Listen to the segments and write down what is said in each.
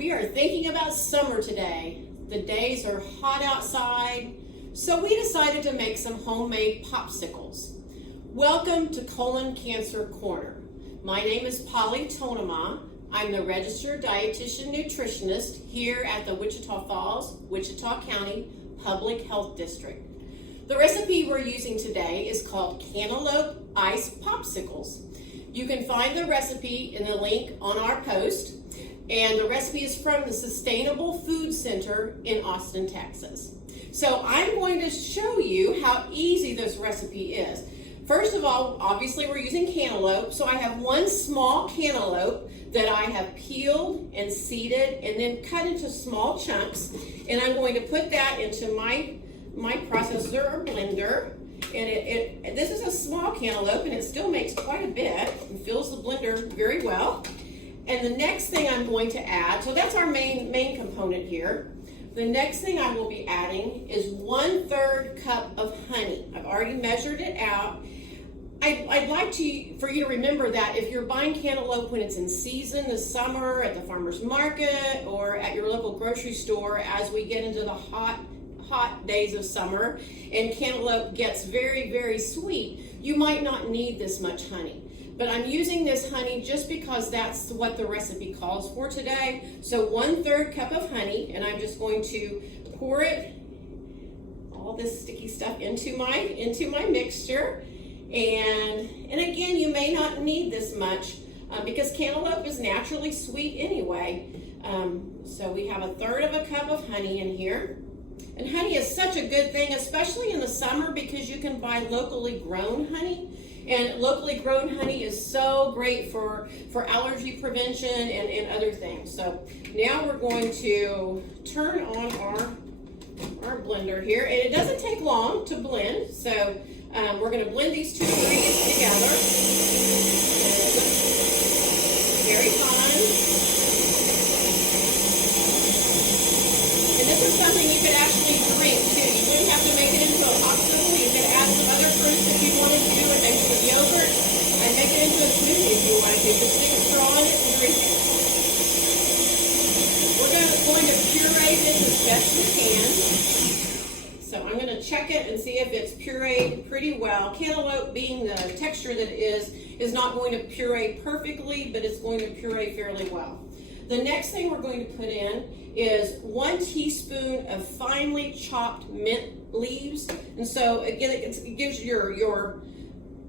We are thinking about summer today. The days are hot outside, so we decided to make some homemade popsicles. Welcome to Colon Cancer Corner. My name is Tonemah. I'm the registered dietitian nutritionist here at the Wichita Falls, Wichita County Public Health District. The recipe we're using today is called Cantaloupe Ice Popsicles. You can find the recipe in the link on our post, and the recipe is from the Sustainable Food Center in Austin, Texas. So I'm going to show you how easy this recipe is. First of all, obviously we're using cantaloupe, so I have one small cantaloupe that I have peeled and seeded and then cut into small chunks, and I'm going to put that into my processor or blender. And this is a small cantaloupe, and it still makes quite a bit and fills the blender very well. And the next thing I'm going to add, so that's our main component here. The next thing I will be adding is 1/3 cup of honey. I've already measured it out. I'd like for you to remember that if you're buying cantaloupe when it's in season this summer at the farmer's market or at your local grocery store, as we get into the hot days of summer and cantaloupe gets very, very sweet, you might not need this much honey. But I'm using this honey just because that's what the recipe calls for today. So 1/3 cup of honey, and I'm just going to pour all this sticky stuff into my mixture. And again, you may not need this much because cantaloupe is naturally sweet anyway. So we have 1/3 cup of honey in here. And honey is such a good thing, especially in the summer, because you can buy locally grown honey. And locally grown honey is so great for allergy prevention and other things. So now we're going to turn on our blender here. And it doesn't take long to blend. So we're going to blend these two ingredients together. Very fun. And this is something you could actually drink too. You wouldn't have to make it into a popsicle. You could add some other fruits if you wanted to, and maybe some yogurt, and make it into a smoothie if you wanted to. Just stick a straw in it and drink it. We're going to puree this as best we can. So I'm going to check it and see if it's pureed pretty well. Cantaloupe, being the texture that it is not going to puree perfectly, but it's going to puree fairly well. The next thing we're going to put in is 1 teaspoon of finely chopped mint leaves. And so again, it gives your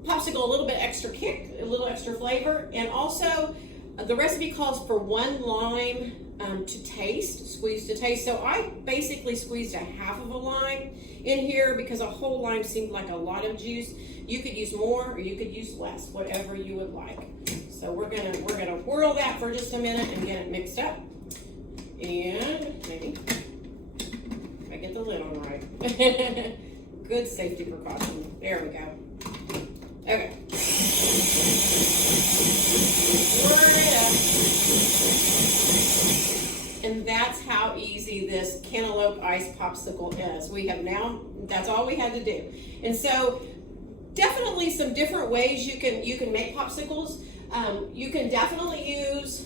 popsicle a little bit extra kick, a little extra flavor. And also the recipe calls for 1 lime to taste, squeeze to taste. So I basically squeezed 1/2 of a lime in here because a whole lime seemed like a lot of juice. You could use more or you could use less, whatever you would like. So we're gonna whirl that for just a minute and get it mixed up. And maybe if I get the lid on right. Good safety precaution. There we go. Okay. Whirl it up. And that's how easy this Cantaloupe Ice Popsicle is. That's all we had to do. And so definitely some different ways you can make popsicles. You can definitely use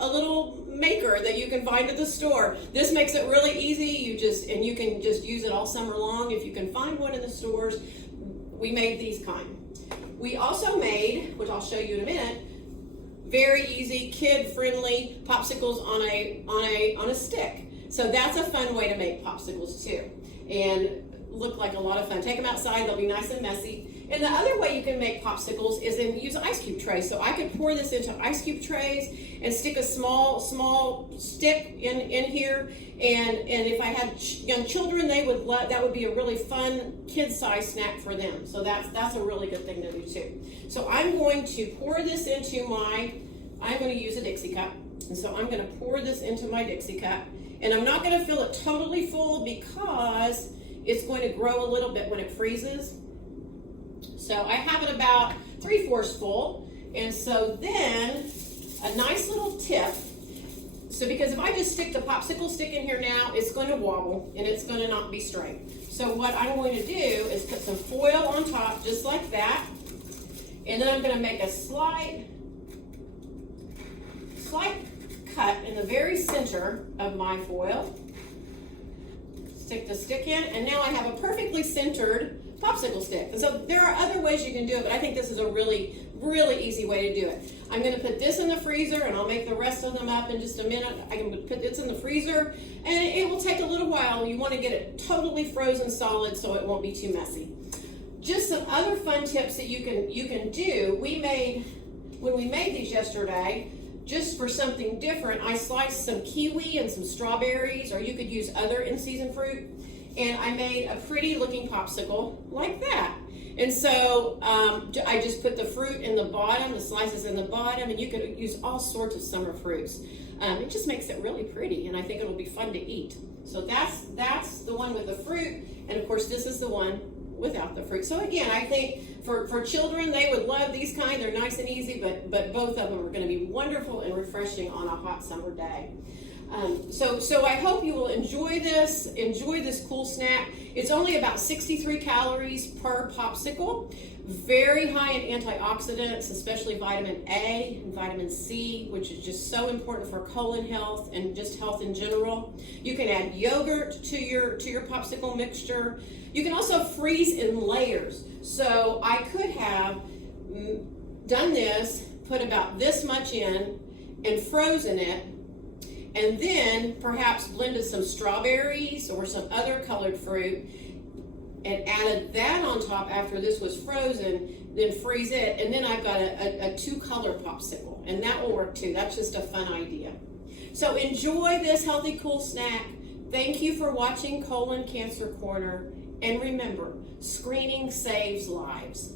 a little maker that you can find at the store. This makes it really easy. You can just use it all summer long. If you can find one in the stores, we made these kind. We also made, which I'll show you in a minute, very easy, kid-friendly popsicles on a stick. So that's a fun way to make popsicles too, and look like a lot of fun. Take them outside; they'll be nice and messy. And the other way you can make popsicles is use ice cube trays. So I could pour this into ice cube trays and stick a small stick in here. And if I had young children, that would be a really fun kid-sized snack for them. So that's a really good thing to do too. So I'm going to pour this into I'm going to use a Dixie cup. And so I'm going to pour this into my Dixie cup. And I'm not going to fill it totally full because it's going to grow a little bit when it freezes. So I have it about 3/4 full. And so then a nice little tip. So because if I just stick the popsicle stick in here now, it's going to wobble and it's going to not be straight. So what I'm going to do is put some foil on top just like that. And then I'm going to make a slight cut in the very center of my foil. Stick the stick in, and now I have a perfectly centered popsicle stick. And so there are other ways you can do it, but I think this is a really easy way to do it. I'm going to put this in the freezer, and I'll make the rest of them up in just a minute. I can put this in the freezer, and it will take a little while. You want to get it totally frozen solid so it won't be too messy. Just some other fun tips that you can do. When we made these yesterday, just for something different, I sliced some kiwi and some strawberries, or you could use other in-season fruit, and I made a pretty looking popsicle like that. And so I just put the fruit in the bottom, the slices in the bottom, and you could use all sorts of summer fruits. It just makes it really pretty, and I think it'll be fun to eat. So that's the one with the fruit, and of course this is the one without the fruit. So again, I think for children, they would love these kind. They're nice and easy, but both of them are going to be wonderful and refreshing on a hot summer day. So I hope you will enjoy this cool snack. It's only about 63 calories per popsicle. Very high in antioxidants, especially vitamin A and vitamin C, which is just so important for colon health and just health in general. You can add yogurt to your popsicle mixture. You can also freeze in layers. So I could have done this, put about this much in, and frozen it, and then perhaps blended some strawberries or some other colored fruit and added that on top after this was frozen, then freeze it, and then I've got a two-color popsicle, and that will work too. That's just a fun idea. So enjoy this healthy, cool snack. Thank you for watching Colon Cancer Corner, and remember, screening saves lives.